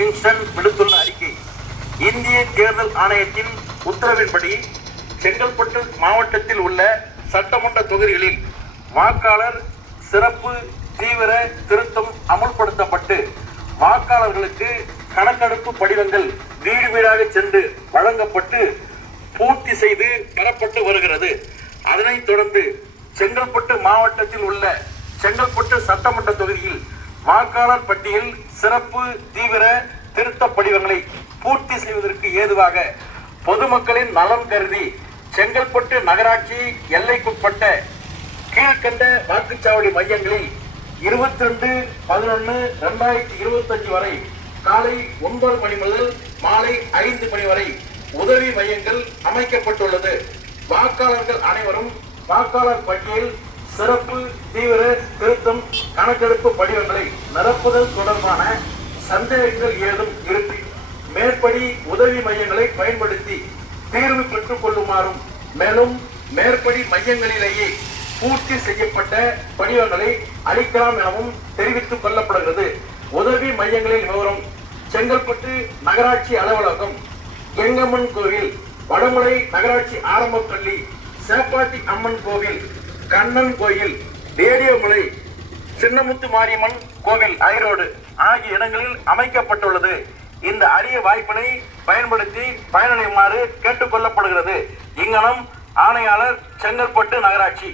Kingston விடுத்துள்ள அறிக்கை. இந்திய தேர்தல் ஆணையத்தின் உத்தரவின்படி செங்கல்பட்டு மாவட்டத்தில் உள்ள சட்டமன்ற தொகுதிகளில் வாக்காளர் சிறப்பு தீவிர திருத்தம் அமுல்படுத்தப்பட்டு வாக்காளர்களுக்கு கணக்கெடுப்பு படிவங்கள் வீடு வீடாக சென்று வழங்கப்பட்டு பூர்த்தி செய்து பெறப்பட்டு வருகிறது. அதனைத் தொடர்ந்து செங்கல்பட்டு மாவட்டத்தில் உள்ள செங்கல்பட்டு சட்டமன்ற தொகுதியில் வாக்காளர் பட்டியல் சிறப்பு தீவிர திருத்த படிவங்களை பூர்த்தி செய்வதற்கு ஏதுவாக பொதுமக்களின் நலன் கருதி செங்கல்பட்டு நகராட்சி எல்லைக்குட்பட்ட கீழ்கண்ட வாக்குச்சாவடி மையங்களில் 22/11/2025 வரை காலை 9 மணி முதல் மாலை 5 மணி வரை உதவி மையங்கள் அமைக்கப்பட்டுள்ளது. வாக்காளர்கள் அனைவரும் வாக்காளர் பட்டியல் சிறப்பு தீவிர திருத்தம் கணக்கெடுப்பு படிவங்களை நிரப்புதல் தொடர்பான சந்தேகங்கள் ஏதும் இருப்பின் மேற்படி உதவி மையங்களை பயன்படுத்தி தீர்வு பெற்றுக் கொள்ளுமாறும், மேலும் மேற்படி மையங்களிலேயே பூர்த்தி செய்யப்பட்ட படிவங்களை அளிக்கலாம் எனவும் தெரிவித்துக் கொள்ளப்படுகிறது. உதவி மையங்களின் விவரம்: செங்கல்பட்டு நகராட்சி அலுவலகம், எங்கம்மன் கோவில், வடமுலை நகராட்சி ஆரம்ப பள்ளி, சேப்பாட்டி அம்மன் கோவில், கண்ணன் கோயில், ரேடியோமலை, சின்னமுத்து மாரியம்மன் கோவில் ஐரோடு ஆகிய இடங்களில் அமைக்கப்பட்டுள்ளது. இந்த அரிய வாய்ப்பினை பயன்படுத்தி பயனடையுமாறு கேட்டுக் கொள்ளப்படுகிறது. இங்கனம் ஆணையாளர், செங்கல்பட்டு நகராட்சி.